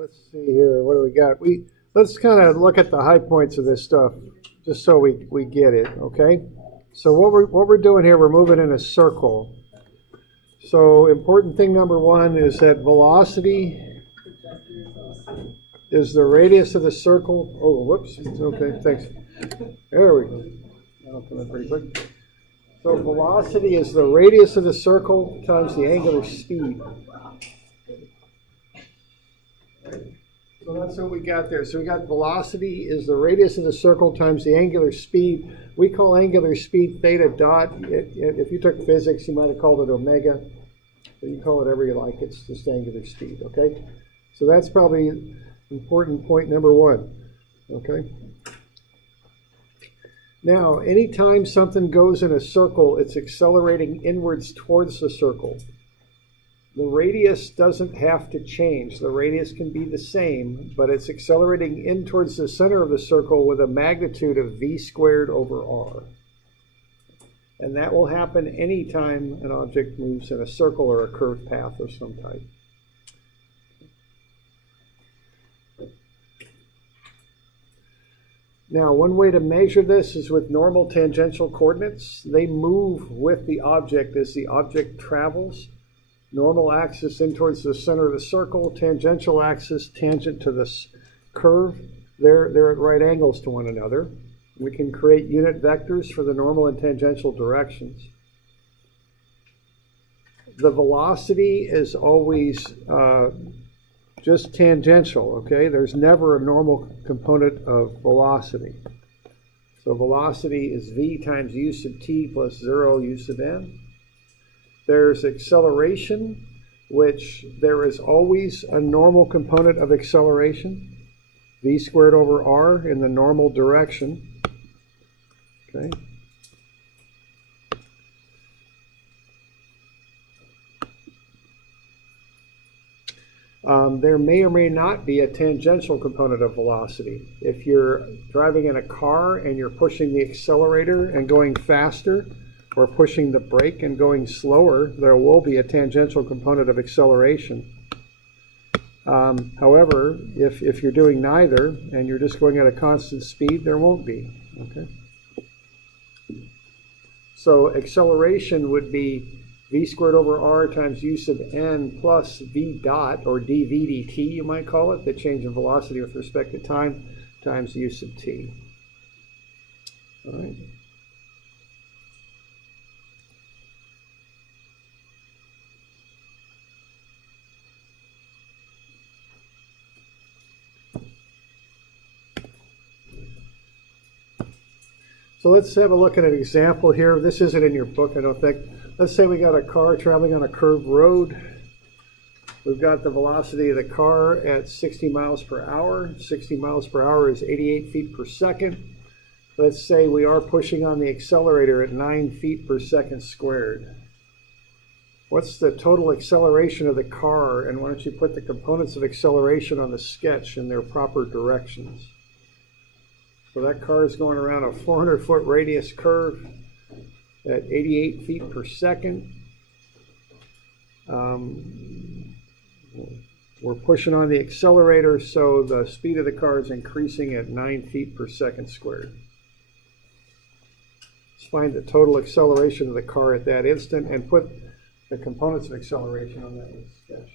let's see here. What do we got? Let's kind of look at the high points of this stuff, just so we get it. Okay. So what we're doing here, we're moving in a circle. So important thing number one is that velocity is the radius of the circle. Oh, whoops. Okay, thanks. There we go. That'll come in pretty quick. So velocity is the radius of the circle times the angular speed. So that's what we got there. So we got velocity is the radius of the circle times the angular speed. We call angular speed theta dot. If you took physics, you might have called it omega. But you can call it whatever you like. It's just angular speed, okay? So that's probably important point number one, okay? Now, anytime something goes in a circle, it's accelerating inwards towards the circle. The radius doesn't have to change. The radius can be the same, but it's accelerating in towards the center of the circle with a magnitude of v squared over r. And that will happen anytime an object moves in a circle or a curved path of some type. Now, one way to measure this is with normal tangential coordinates. They move with the object as the object travels. Normal axis in towards the center of the circle, tangential axis tangent to this curve. They're at right angles to one another. We can create unit vectors for the normal and tangential directions. The velocity is always just tangential, okay? There's never a normal component of velocity. So velocity is v times u sub t plus 0 u sub n. There's acceleration, which there is always a normal component of acceleration, v squared over r in the normal direction. Okay. There may or may not be a tangential component of velocity. If you're driving in a car and you're pushing the accelerator and going faster, or pushing the brake and going slower, there will be a tangential component of acceleration. However, if you're doing neither and you're just going at a constant speed, there won't be. Okay. So acceleration would be v squared over r times u sub n plus v dot, or dv dt you might call it, the change in velocity with respect to time, times u sub t. All right. So let's have a look at an example here. This isn't in your book, I don't think. Let's say we got a car traveling on a curved road. We've got the velocity of the car at 60 miles per hour. 60 miles per hour is 88 feet per second. Let's say we are pushing on the accelerator at 9 feet per second squared. What's the total acceleration of the car? And why don't you put the components of acceleration on the sketch in their proper directions? So that car is going around a 400-foot radius curve at 88 feet per second. We're pushing on the accelerator, so the speed of the car is increasing at 9 feet per second squared. Let's find the total acceleration of the car at that instant and put the components of acceleration on that sketch.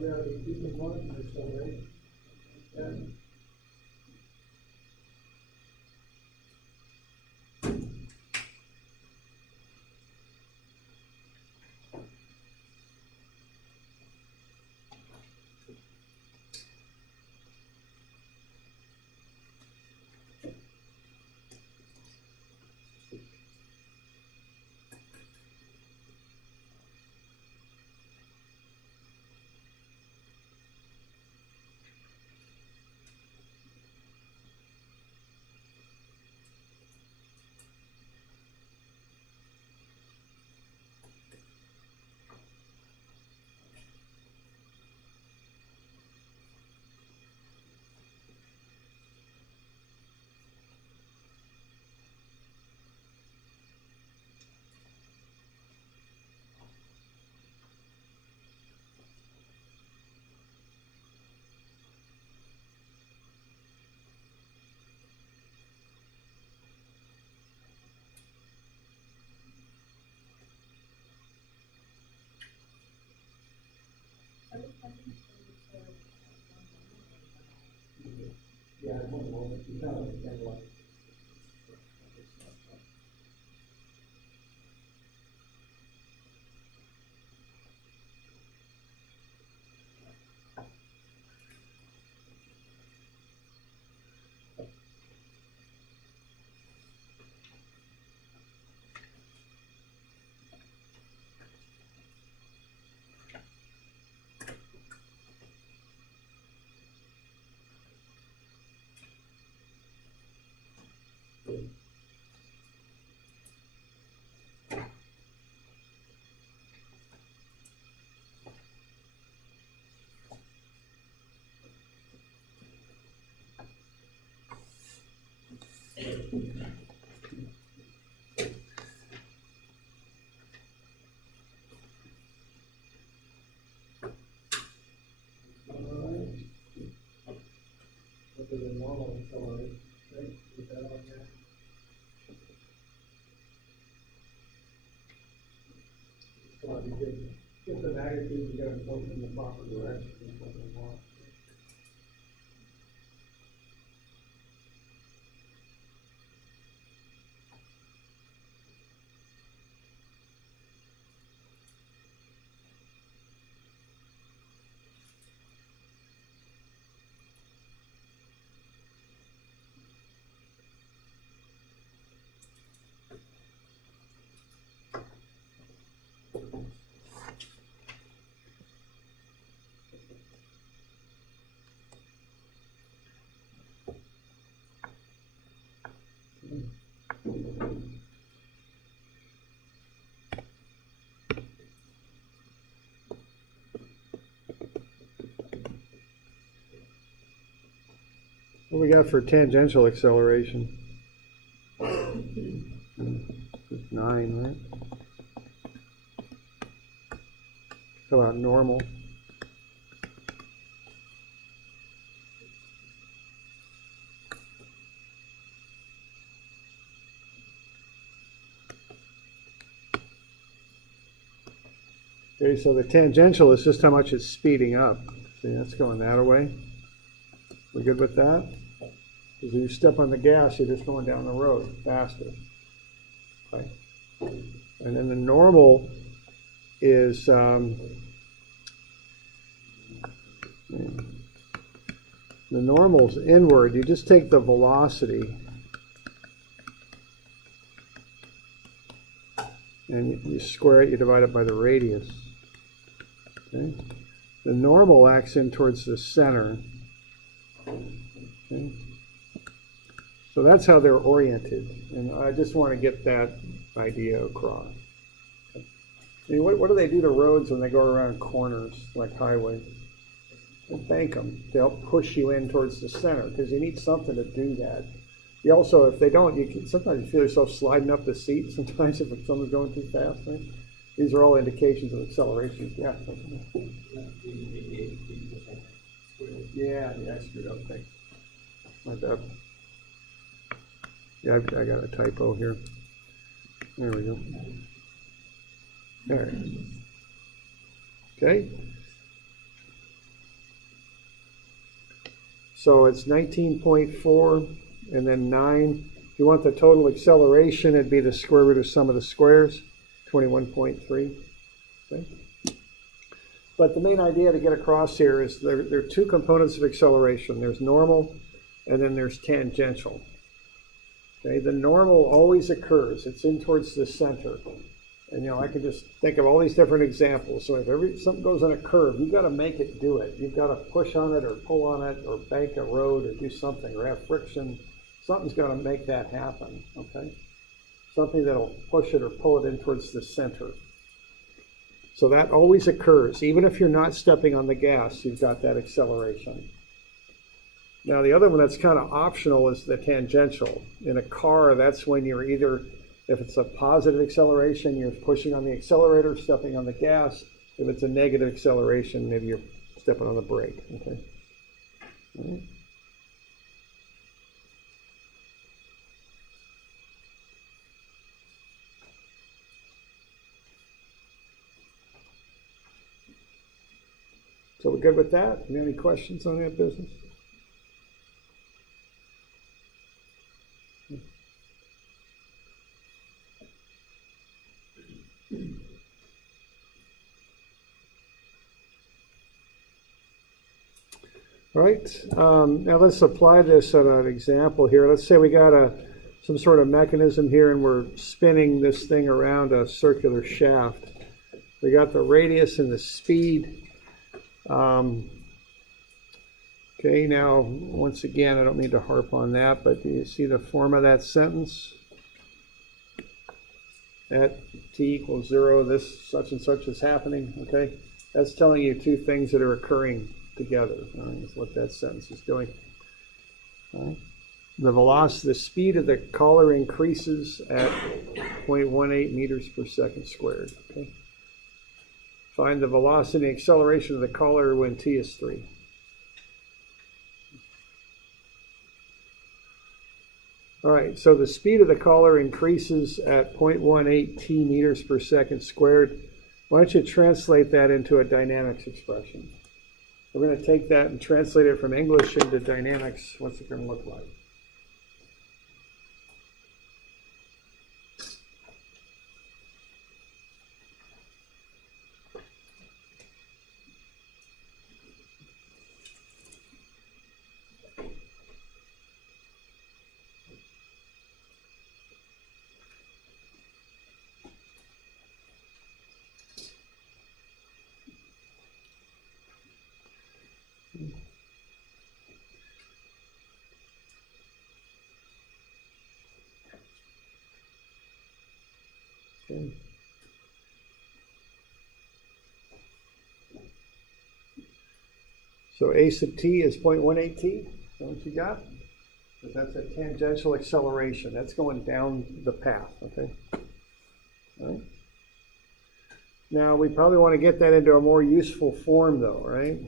gravity, keep in mind, accelerate. And yeah, one moment. You kind of like. To the normal acceleration, right? Put that on there. So if you get the magnitude, you got to point in the proper direction. That's what we want. What we got for tangential acceleration? 9, right? How about normal? Okay, so the tangential is just how much it's speeding up. See, that's going that way. We good with that? Because if you step on the gas, you're just going down the road faster. Okay. And then the normal is the normal's inward. You just take the velocity and you square it, you divide it by the radius. Okay. The normal acts in towards the center. Okay. So that's how they're oriented, and I just want to get that idea across. Okay. I mean, what do they do to roads when they go around corners like highways? They bank them to help push you in towards the center, because you need something to do that. You also, if they don't, sometimes you feel yourself sliding up the seat. Sometimes if someone's going too fast, right? These are all indications of acceleration. Yeah. Yeah, I screwed up. Thanks. My bad. Yeah, I got a typo here. There we go. There. Okay. So it's 19.4 and then 9. If you want the total acceleration, it'd be the square root of sum of the squares, 21.3. Okay. But the main idea to get across here is there are two components of acceleration. There's normal and then there's tangential. Okay, the normal always occurs. It's in towards the center. And I can just think of all these different examples. So if something goes on a curve, you've got to make it do it. You've got to push on it or pull on it or bank a road or do something or have friction. Something's got to make that happen, okay? Something that'll push it or pull it in towards the center. So that always occurs. Even if you're not stepping on the gas, you've got that acceleration. Now, the other one that's kind of optional is the tangential. In a car, that's when you're either, if it's a positive acceleration, you're pushing on the accelerator, stepping on the gas. If it's a negative acceleration, maybe you're stepping on the brake. Okay. All right. So we're good with that? You have any questions on that business? All right, now let's apply this on an example here. Let's say we got some sort of mechanism here and we're spinning this thing around a circular shaft. We got the radius and the speed. Okay, now, once again, I don't need to harp on that, but do you see the form of that sentence? At t equals 0, this such and such is happening, okay? That's telling you two things that are occurring together. All right, that's what that sentence is doing. All right. The velocity, the speed of the collar increases at 0.18 meters per second squared, okay? Find the velocity and acceleration of the collar when t is 3. All right, so the speed of the collar increases at 0.18 t meters per second squared. Why don't you translate that into a dynamics expression? We're going to take that and translate it from English into dynamics. What's it going to look like? Okay. So a sub t is 0.18 t. Is that what you got? Because that's a tangential acceleration. That's going down the path, okay? All right. Now, we probably want to get that into a more useful form, though, right?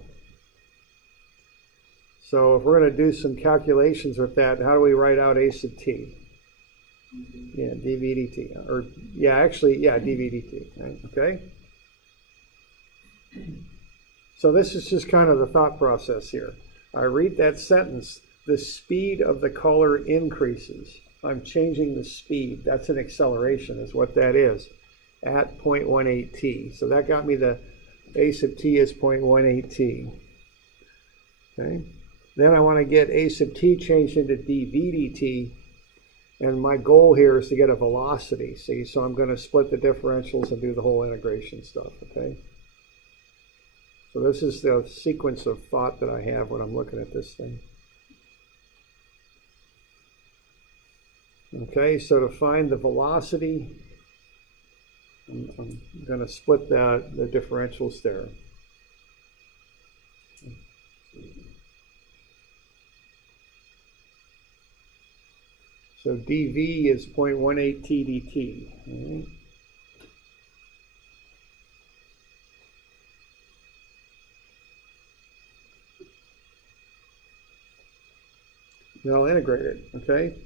So if we're going to do some calculations with that, how do we write out a sub t? Yeah, dv dt. Or, yeah, actually, yeah, dv dt, right? Okay? So this is just kind of the thought process here. I read that sentence, the speed of the collar increases. I'm changing the speed. That's an acceleration is what that is at 0.18 t. So that got me the a sub t is 0.18 t. Okay? Then I want to get a sub t changed into dv dt. And my goal here is to get a velocity. See, so I'm going to split the differentials and do the whole integration stuff, okay? So this is the sequence of thought that I have when I'm looking at this thing. Okay, so to find the velocity, I'm going to split the differentials there. So dv is 0.18 t dt. All right. Now I'll integrate it, okay?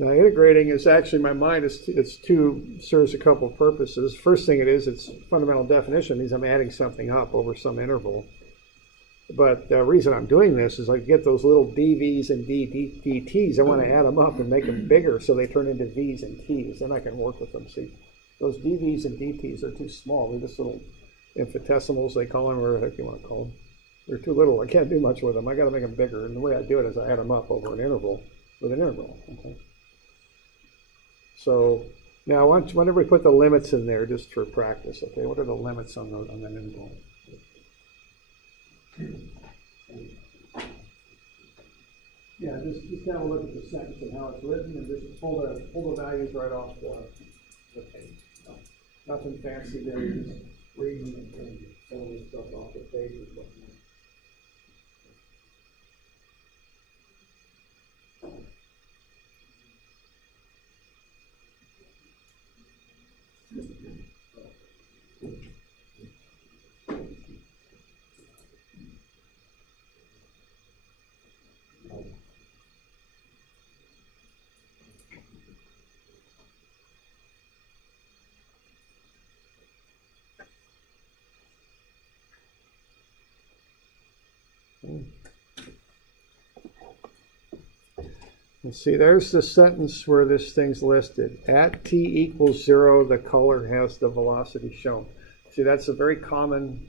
Now integrating is actually, my mind serves a couple of purposes. First thing it is, it's fundamental definition, means I'm adding something up over some interval. But the reason I'm doing this is I get those little dVs and dTs. I want to add them up and make them bigger so they turn into Vs and Ts. Then I can work with them. See, those dVs and dTs are too small. They're just little infinitesimals, they call them, or whatever you want to call them. They're too little. I can't do much with them. I got to make them bigger. And the way I do it is I add them up over an interval with an integral. Okay. So now whenever we put the limits in there, just for practice, okay, what are the limits on that interval? Yeah, just have a look at the sentence and how it's written, and just pull the values right off the page. No, nothing fancy there. You're just reading and filling stuff off the page or something. And see, there's the sentence where this thing's listed. At t equals 0, the color has the velocity shown. See, that's a very common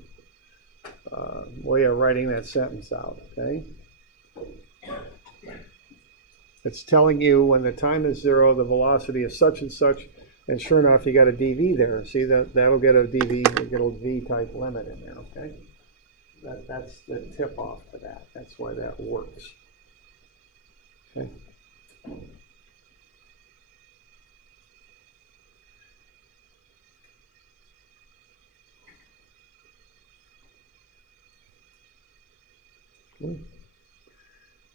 way of writing that sentence out, okay? It's telling you when the time is 0, the velocity is such and such, and sure enough, you got a dV there. See, that'll get a dV, you get a V-type limit in there, okay? That's the tip-off to that. That's why that works. Okay.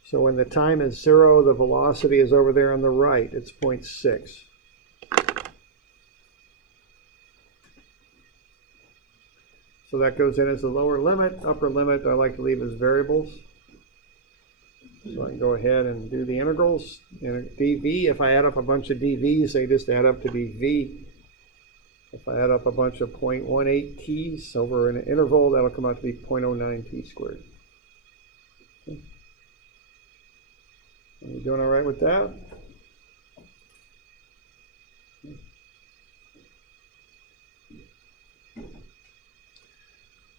So when the time is 0, the velocity is over there on the right. It's 0.6. So that goes in as the lower limit. Upper limit I like to leave as variables. So I can go ahead and do the integrals. dV, if I add up a bunch of dVs, they just add up to be V. If I add up a bunch of 0.18 t's over an interval, that'll come out to be 0.09 t squared. Okay. Are you doing all right with that?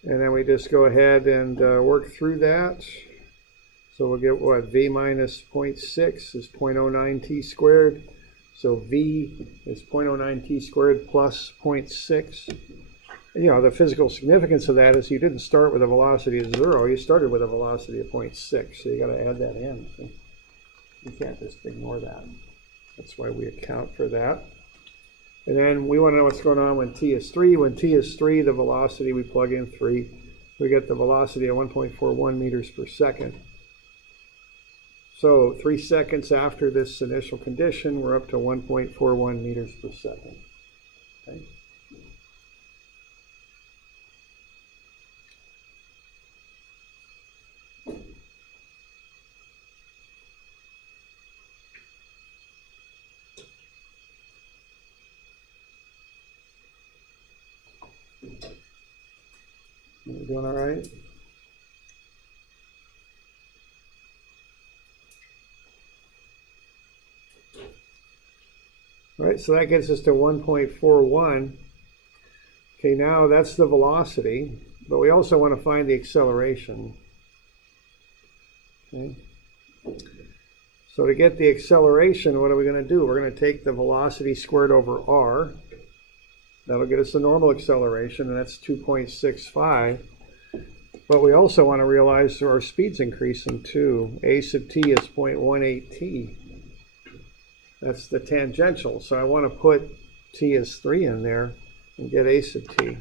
And then we just go ahead and work through that. So we'll get what? V minus 0.6 is 0.09 t squared. So V is 0.09 t squared plus 0.6. You know, the physical significance of that is you didn't start with a velocity of 0. You started with a velocity of 0.6. So you got to add that in. So you can't just ignore that. That's why we account for that. And then we want to know what's going on when t is 3. When t is 3, the velocity, we plug in 3. We get the velocity of 1.41 meters per second. So 3 seconds after this initial condition, we're up to 1.41 meters per second. Okay. You doing all right? All right, so that gets us to 1.41. Okay, now that's the velocity, but we also want to find the acceleration. Okay. So to get the acceleration, what are we going to do? We're going to take the velocity squared over r. That'll get us the normal acceleration, and that's 2.65. But we also want to realize our speed's increasing too. A sub t is 0.18 t. That's the tangential. So I want to put t as 3 in there and get a sub t.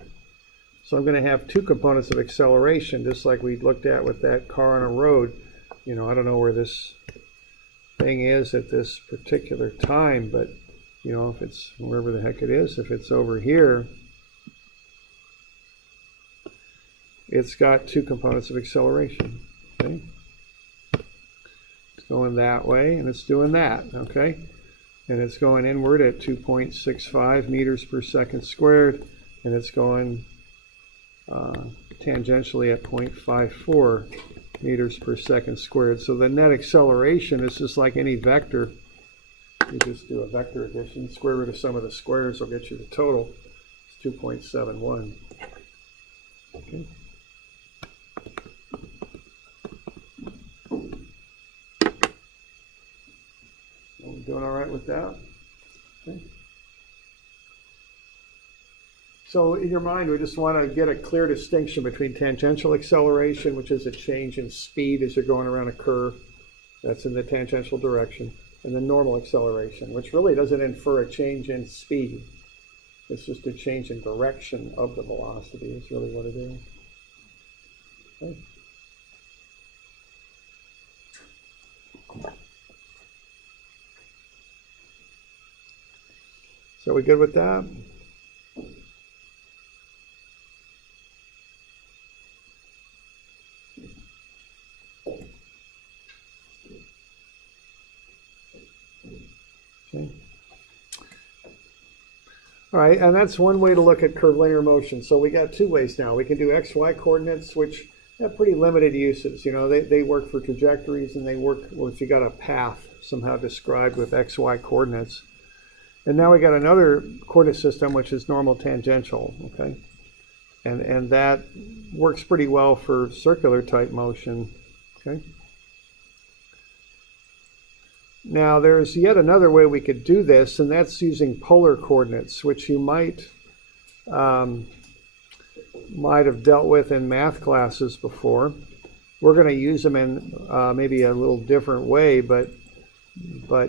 So I'm going to have two components of acceleration, just like we looked at with that car on a road. You know, I don't know where this thing is at this particular time, but you know, if it's wherever the heck it is, if it's over here, it's got two components of acceleration. Okay, it's going that way and it's doing that. Okay, and it's going inward at 2.65 meters per second squared, and it's going tangentially at 0.54 meters per second squared. So the net acceleration is just like any vector. You just do a vector addition. Square root of sum of the squares will get you the total. It's 2.71. Okay. So we're doing all right with that? Okay. So in your mind, we just want to get a clear distinction between tangential acceleration, which is a change in speed as you're going around a curve. That's in the tangential direction. And then normal acceleration, which really doesn't infer a change in speed. It's just a change in direction of the velocity is really what it is. Okay. So we good with that? Okay. All right, and that's one way to look at curvilinear motion. So we got two ways now. We can do XY coordinates, which have pretty limited uses. You know, they work for trajectories, and they work if you got a path somehow described with XY coordinates. And now we got another coordinate system, which is normal tangential, okay? And that works pretty well for circular type motion, okay? Now there's yet another way we could do this, and that's using polar coordinates, which you might have dealt with in math classes before. We're going to use them in maybe a little different way, but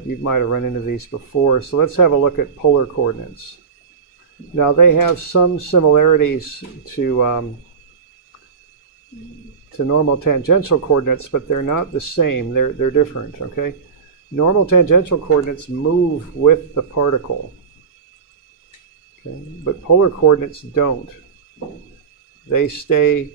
you might have run into these before. So let's have a look at polar coordinates. Now they have some similarities to normal tangential coordinates, but they're not the same. They're different, okay? Normal tangential coordinates move with the particle, okay? But polar coordinates don't. They stay.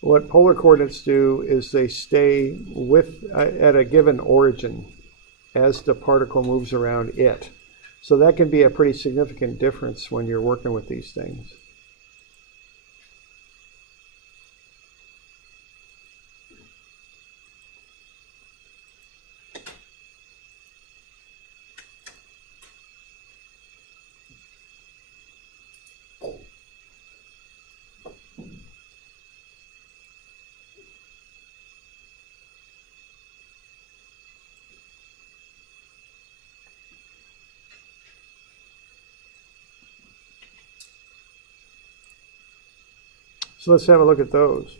What polar coordinates do is they stay with at a given origin as the particle moves around it. So that can be a pretty significant difference when you're working with these things. So let's have a look at those.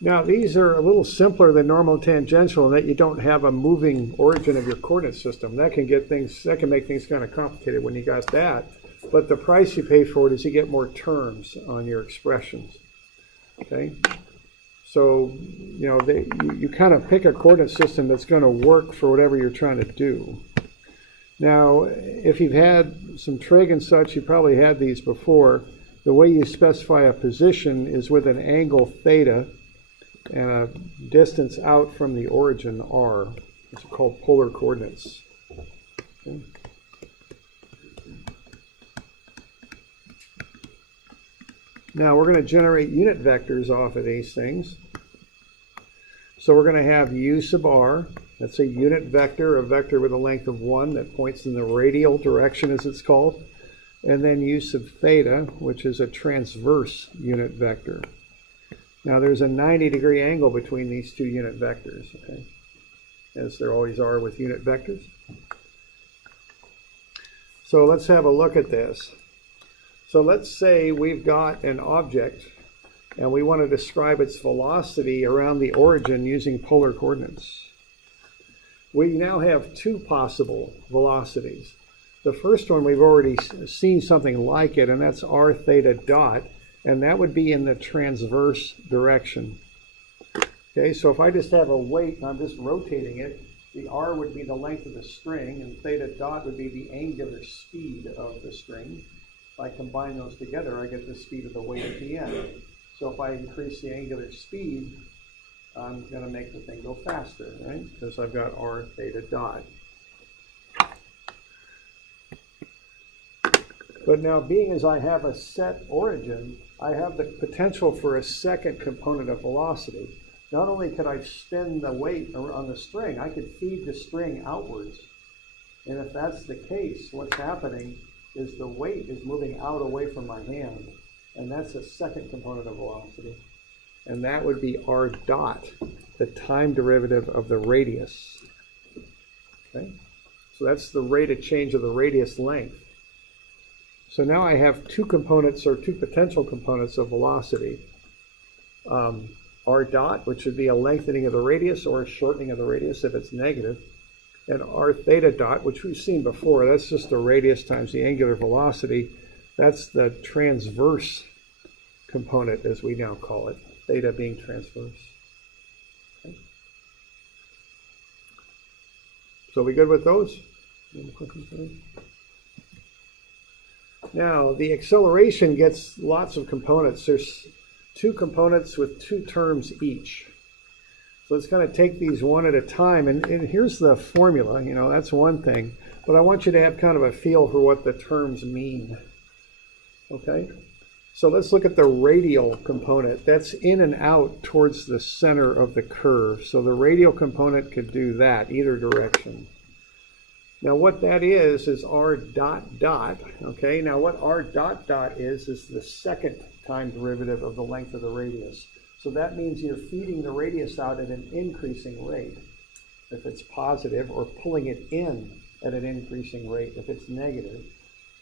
Now these are a little simpler than normal tangential in that you don't have a moving origin of your coordinate system. That can make things kind of complicated when you got that. But the price you pay for it is you get more terms on your expressions. Okay, so you know you kind of pick a coordinate system that's going to work for whatever you're trying to do. Now, if you've had some trig and such, you probably had these before. The way you specify a position is with an angle theta and a distance out from the origin r. It's called polar coordinates. Okay. Now we're going to generate unit vectors off of these things. So we're going to have u sub r, that's a unit vector, a vector with a length of 1 that points in the radial direction as it's called, and then u sub theta, which is a transverse unit vector. Now there's a 90-degree angle between these two unit vectors, okay, as there always are with unit vectors. So let's have a look at this. So let's say we've got an object and we want to describe its velocity around the origin using polar coordinates. We now have two possible velocities. The first one we've already seen something like it, and that's r theta dot, and that would be in the transverse direction. Okay, so if I just have a weight and I'm just rotating it, the r would be the length of the string and theta dot would be the angular speed of the string. If I combine those together, I get the speed of the weight at the end. So if I increase the angular speed, I'm going to make the thing go faster, right? Because I've got r theta dot. But now, being as I have a set origin, I have the potential for a second component of velocity. Not only could I spin the weight on the string, I could feed the string outwards. And if that's the case, what's happening is the weight is moving out away from my hand. And that's a second component of velocity. And that would be r dot, the time derivative of the radius. Okay? So that's the rate of change of the radius length. So now I have two components, or two potential components of velocity. R dot, which would be a lengthening of the radius or a shortening of the radius if it's negative, and r theta dot, which we've seen before. That's just the radius times the angular velocity. That's the transverse component, as we now call it, theta being transverse. Okay. So we good with those? Now, the acceleration gets lots of components. There's two components with two terms each. So let's kind of take these one at a time. And here's the formula. You know, that's one thing. But I want you to have kind of a feel for what the terms mean. Okay? So let's look at the radial component. That's in and out towards the center of the curve. So the radial component could do that, either direction. Now what that is r dot dot, okay? Now what r dot dot is the second time derivative of the length of the radius. So that means you're feeding the radius out at an increasing rate if it's positive, or pulling it in at an increasing rate if it's negative.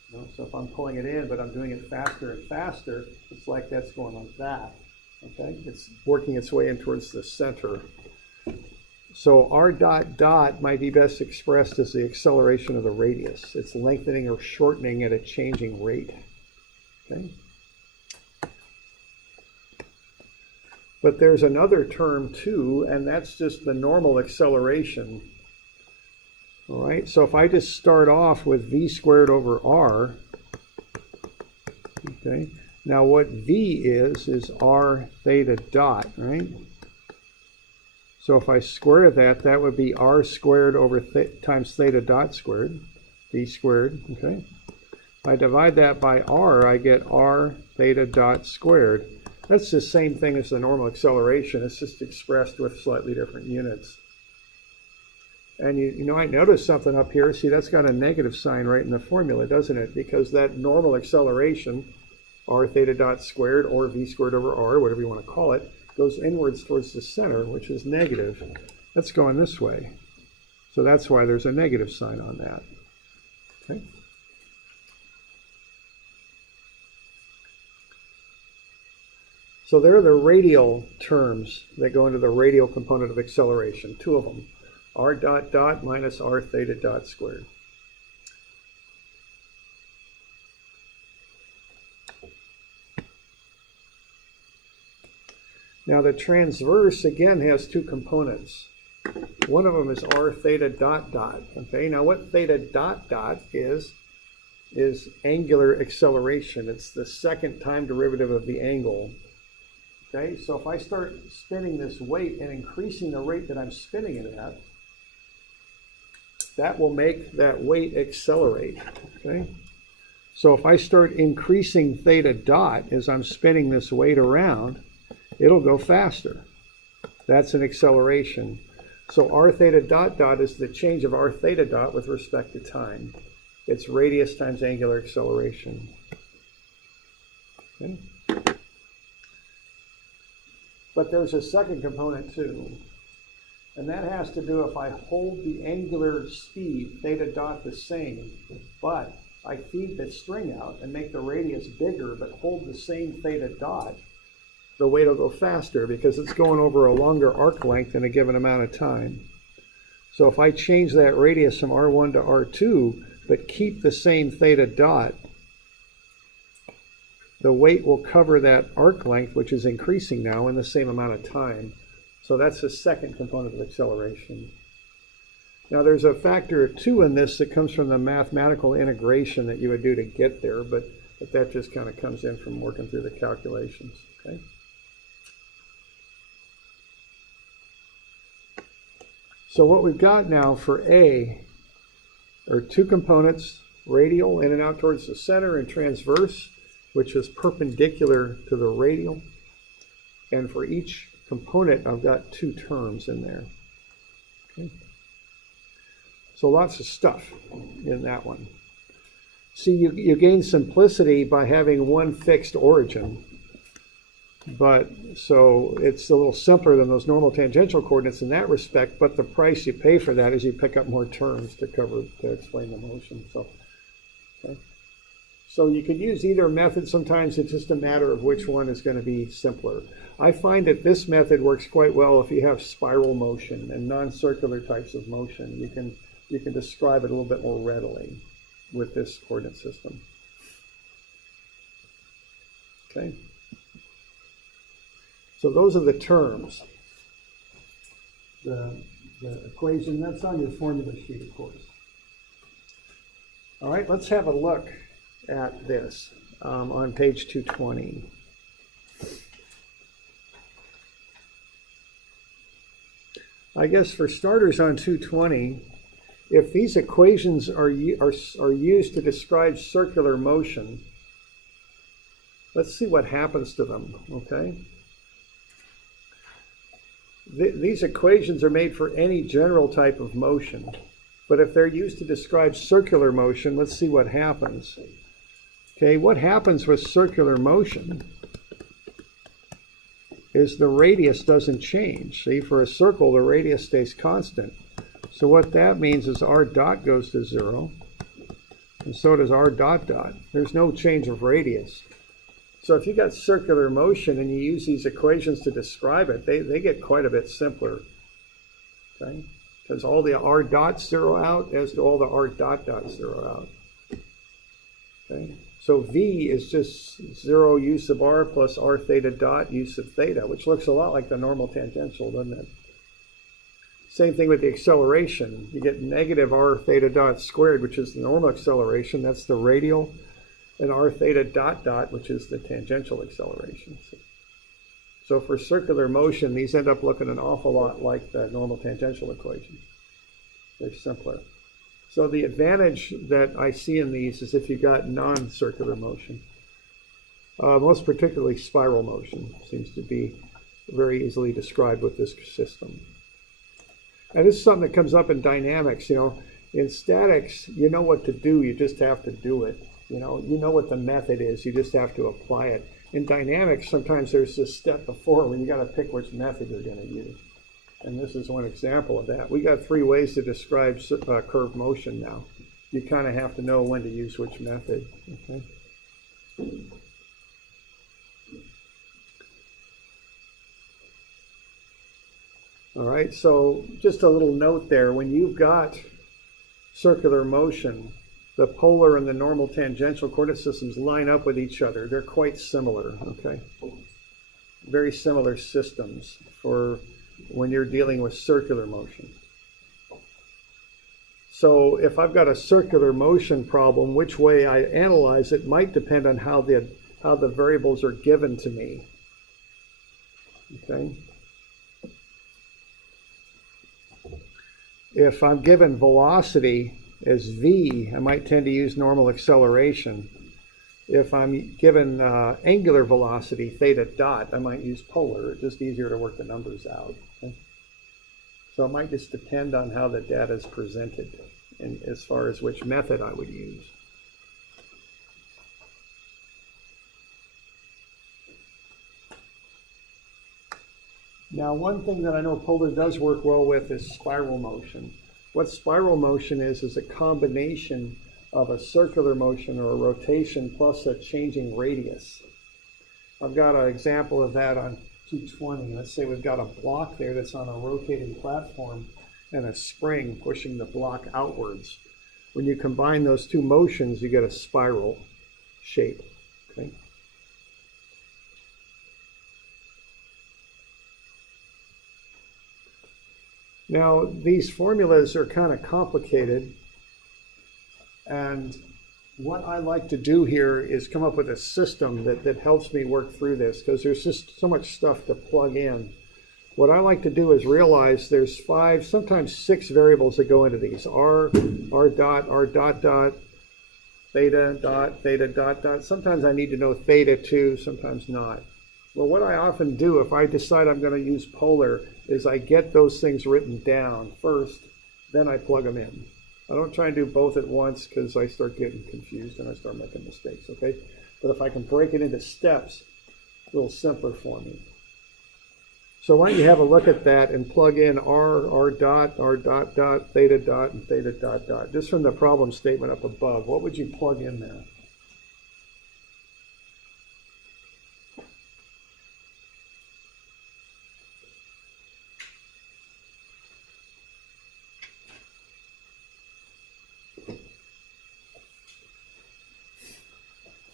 You know, so if I'm pulling it in, but I'm doing it faster and faster, it's like that's going like that, okay? It's working its way in towards the center. So r dot dot might be best expressed as the acceleration of the radius. It's lengthening or shortening at a changing rate. Okay? But there's another term too, and that's just the normal acceleration. All right, so if I just start off with v squared over r, okay, now what v is r theta dot, right? So if I square that, that would be r squared over times theta dot squared, v squared, okay? If I divide that by r, I get r theta dot squared. That's the same thing as the normal acceleration. It's just expressed with slightly different units. And you know, I noticed something up here. See, that's got a negative sign right in the formula, doesn't it? Because that normal acceleration, r theta dot squared, or v squared over r, whatever you want to call it, goes inwards towards the center, which is negative. That's going this way. So that's why there's a negative sign on that. Okay. So there are the radial terms that go into the radial component of acceleration, two of them, r dot dot minus r theta dot squared. Now the transverse, again, has two components. One of them is r theta dot dot. Okay, now what theta dot dot is angular acceleration. It's the second time derivative of the angle. Okay, so if I start spinning this weight and increasing the rate that I'm spinning it at, that will make that weight accelerate. Okay, so if I start increasing theta dot as I'm spinning this weight around, it'll go faster. That's an acceleration. So r theta dot dot is the change of r theta dot with respect to time. It's radius times angular acceleration. Okay. But there's a second component too. And that has to do if I hold the angular speed, theta dot, the same, but I feed the string out and make the radius bigger, but hold the same theta dot, the weight will go faster because it's going over a longer arc length in a given amount of time. So if I change that radius from R1 to R2, but keep the same theta dot, the weight will cover that arc length, which is increasing now in the same amount of time. So that's the second component of acceleration. Now there's a factor of 2 in this that comes from the mathematical integration that you would do to get there, but But that just kind of comes in from working through the calculations, okay? So what we've got now for A are two components, radial in and out towards the center, and transverse, which is perpendicular to the radial. And for each component, I've got two terms in there. Okay. So lots of stuff in that one. See, you gain simplicity by having one fixed origin. But so it's a little simpler than those normal tangential coordinates in that respect, but the price you pay for that is you pick up more terms to explain the motion. So, okay. So you could use either method. Sometimes it's just a matter of which one is going to be simpler. I find that this method works quite well if you have spiral motion and non-circular types of motion. You can describe it a little bit more readily with this coordinate system. Okay. So those are the terms. The equation, that's on your formula sheet, of course. All right, let's have a look at this on page 220. I guess for starters on 220, if these equations are used to describe circular motion, let's see what happens to them, okay? These equations are made for any general type of motion, but if they're used to describe circular motion, let's see what happens. Okay, what happens with circular motion is the radius doesn't change. See, for a circle, the radius stays constant. So what that means is r dot goes to 0, and so does r dot dot. There's no change of radius. So if you got circular motion and you use these equations to describe it, they get quite a bit simpler, okay? Because all the r dots zero out as to all the r dot dots zero out, okay? So V is just 0 u sub r plus r theta dot u sub theta, which looks a lot like the normal tangential, doesn't it? Same thing with the acceleration. You get negative r theta dot squared, which is the normal acceleration. That's the radial. And r theta dot dot, which is the tangential acceleration. So for circular motion, these end up looking an awful lot like the normal tangential equation. They're simpler. So the advantage that I see in these is if you got non-circular motion. Most particularly spiral motion seems to be very easily described with this system. And this is something that comes up in dynamics. You know, in statics, you know what to do, you just have to do it. You know what the method is, you just have to apply it. In dynamics, sometimes there's this step before when you got to pick which method you're going to use. And this is one example of that. We got 3 ways to describe curved motion now. You kind of have to know when to use which method. Okay. All right, so just a little note there. When you've got circular motion, the polar and the normal tangential coordinate systems line up with each other. They're quite similar, okay? Very similar systems for when you're dealing with circular motion. So if I've got a circular motion problem, which way I analyze it might depend on how the variables are given to me, okay? If I'm given velocity as v, I might tend to use normal acceleration. If I'm given angular velocity, theta dot, I might use polar. It's just easier to work the numbers out. Okay? So it might just depend on how the data is presented and as far as which method I would use. Now, one thing that I know polar does work well with is spiral motion. What spiral motion is a combination of a circular motion or a rotation plus a changing radius. I've got an example of that on 220. Let's say we've got a block there that's on a rotating platform and a spring pushing the block outwards. When you combine those two motions, you get a spiral shape. Okay? Now, these formulas are kind of complicated, and what I like to do here is come up with a system that helps me work through this, because there's just so much stuff to plug in. What I like to do is realize there's 5, sometimes 6 variables that go into these. R dot dot, theta dot dot. Sometimes I need to know theta too, sometimes not. Well, what I often do if I decide I'm going to use polar is I get those things written down first, then I plug them in. I don't try and do both at once because I start getting confused and I start making mistakes, okay? But if I can break it into steps, a little simpler for me. So why don't you have a look at that and plug in R dot dot, theta dot, and theta dot dot. Just from the problem statement up above, what would you plug in there?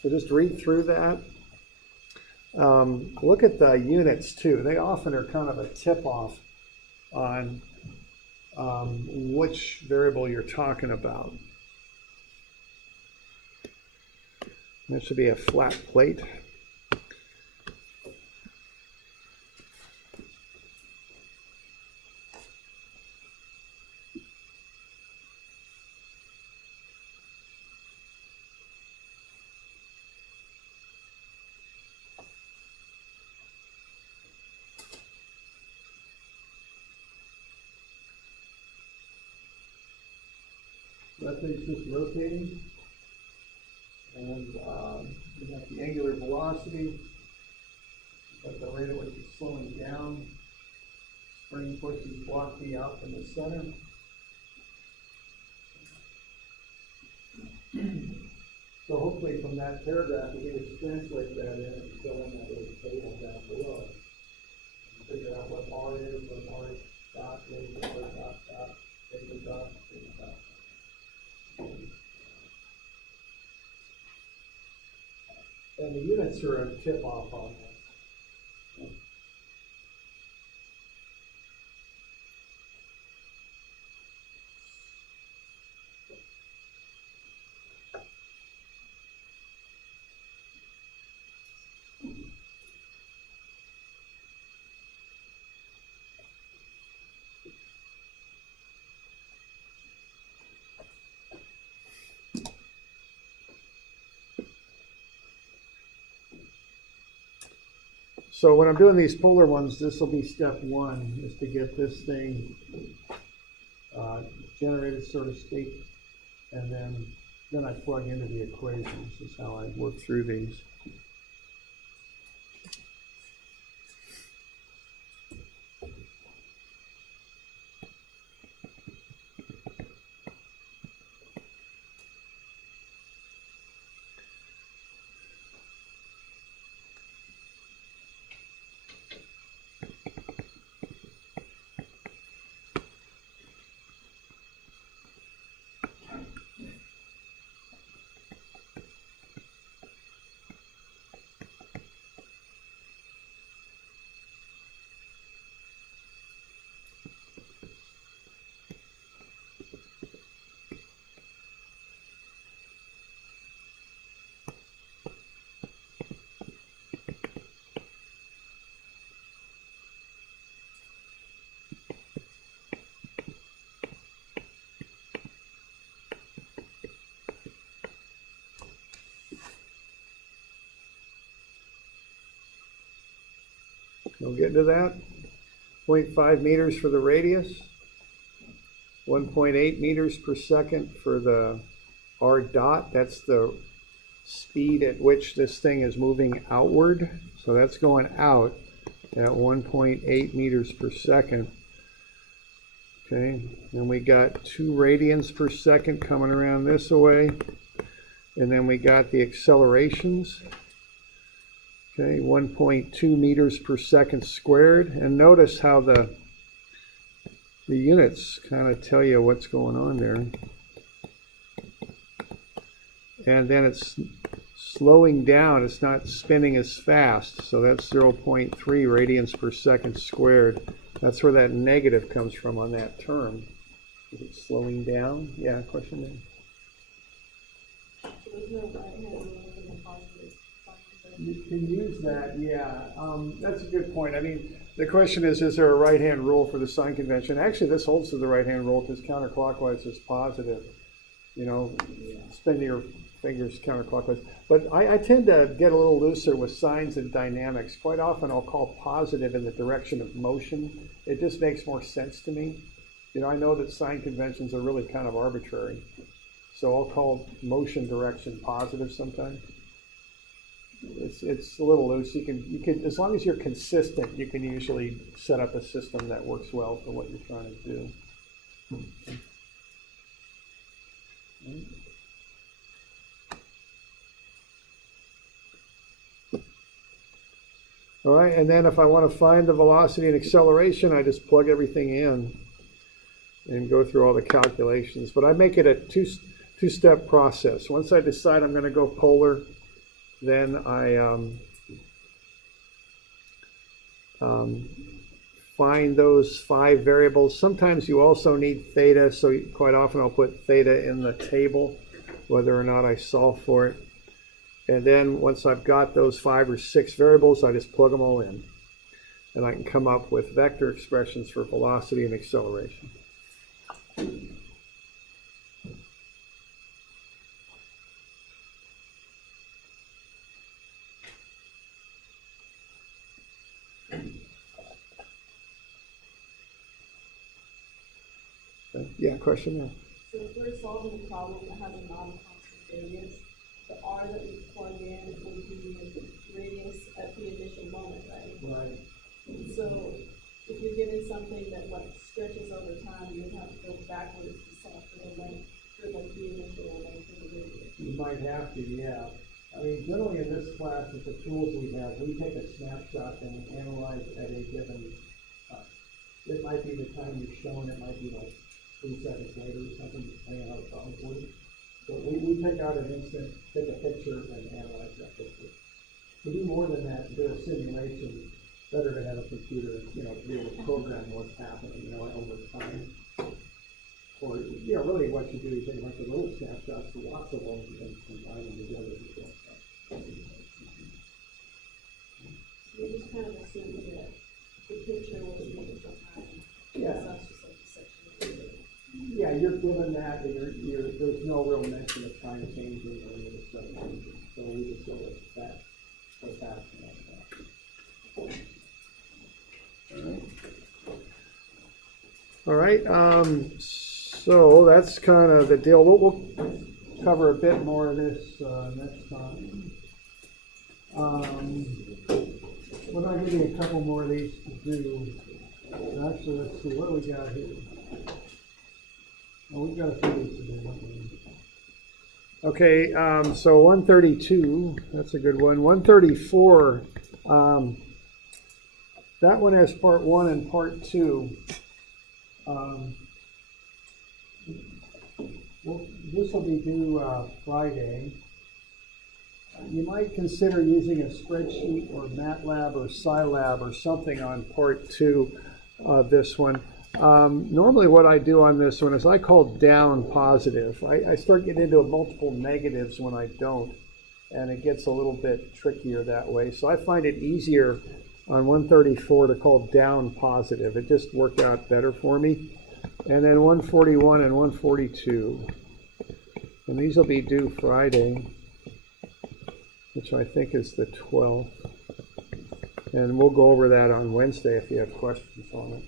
So just read through that. Look at the units too. They often are kind of a tip-off on which variable you're talking about. There should be a flat plate. That thing's just rotating, and we have the angular velocity, at the rate at which it's slowing down. Spring pushes block B out from the center. So hopefully from that paragraph we can just translate that in and fill in that little table down below. And figure out what R is, what R dot is, what dot dot, theta dot, theta dot. And the units are a tip off on this. So when I'm doing these polar ones, this will be step 1, is to get this thing generated, so to speak, and then I plug into the equations. This is how I work through these. We'll get into that. 0.5 meters for the radius, 1.8 meters per second for the R dot. That's the speed at which this thing is moving outward. So that's going out at 1.8 meters per second. Okay, then we got 2 radians per second coming around this way. And then we got the accelerations. Okay, 1.2 meters per second squared. And notice how the units kind of tell you what's going on there. And then it's slowing down. It's not spinning as fast. So that's 0.3 radians per second squared. That's where that negative comes from on that term. Is it slowing down? Yeah, question there. There's no right-hand rule in the positive sign You convention. can use that, yeah. That's a good point. I mean, the question is there a right-hand rule for the sign convention? Actually, this holds to the right-hand rule because counterclockwise is positive. You know, spin your fingers counterclockwise. But I tend to get a little looser with signs and dynamics. Quite often I'll call positive in the direction of motion. It just makes more sense to me. You know, I know that sign conventions are really kind of arbitrary. So I'll call motion direction positive sometimes. It's a little loose. You can as long as you're consistent, you can usually set up a system that works well for what you're trying to do. All right, and then if I want to find the velocity and acceleration, I just plug everything in and go through all the calculations. But I make it a two-step process. Once I decide I'm going to go polar, then I find those 5 variables. Sometimes you also need theta, so quite often I'll put theta in the table, whether or not I solve for it. And then once I've got those 5 or 6 variables, I just plug them all in. And I can come up with vector expressions for velocity and acceleration. Yeah, question there. So if we're solving a problem that has a non-constant radius, the r that we plug in will be the radius at the initial moment, right? Right. So if you're given something that like stretches over time, you would have to go backwards to solve for the length, for like the initial length of the radius. You might have to, yeah. I mean, generally in this class, with the tools we have, we take a snapshot and analyze at a given time. It might be the time you've shown, it might be like 3 seconds later or something, depending on how the problem's working. But we take out an instant, take a picture, and analyze that picture. To do more than that, to do a simulation, better to have a computer, you know, to be able to program what's happening, you know, over time. Or, you know, really what you do, you take a bunch of little snapshots, lots of them, and combine them together to build stuff. So you just kind of assume that the picture was the initial time. Yeah. So that's just like the section of the video. Yeah, you're given that, and there's no real mention of time changing or any of the stuff changing. So we just go with that, what's happening like that. All right, so that's kind of the deal. We'll cover a bit more of this next time. We're going to give you a couple more of these to do. Actually, let's see, what do we got here? Oh, we've got a few weeks to do. Okay, so 132, that's a good one. 134, that one has part 1 and part 2. Well, this will be due Friday. You might consider using a spreadsheet or MATLAB or Scilab or something on part 2 of this one. Normally what I do on this one is I call down positive. I start getting into multiple negatives when I don't, and it gets a little bit trickier that way. So I find it easier on 134 to call down positive. It just worked out better for me. And then 141 and 142. And these will be due Friday, which I think is the 12th. And we'll go over that on Wednesday if you have questions on it.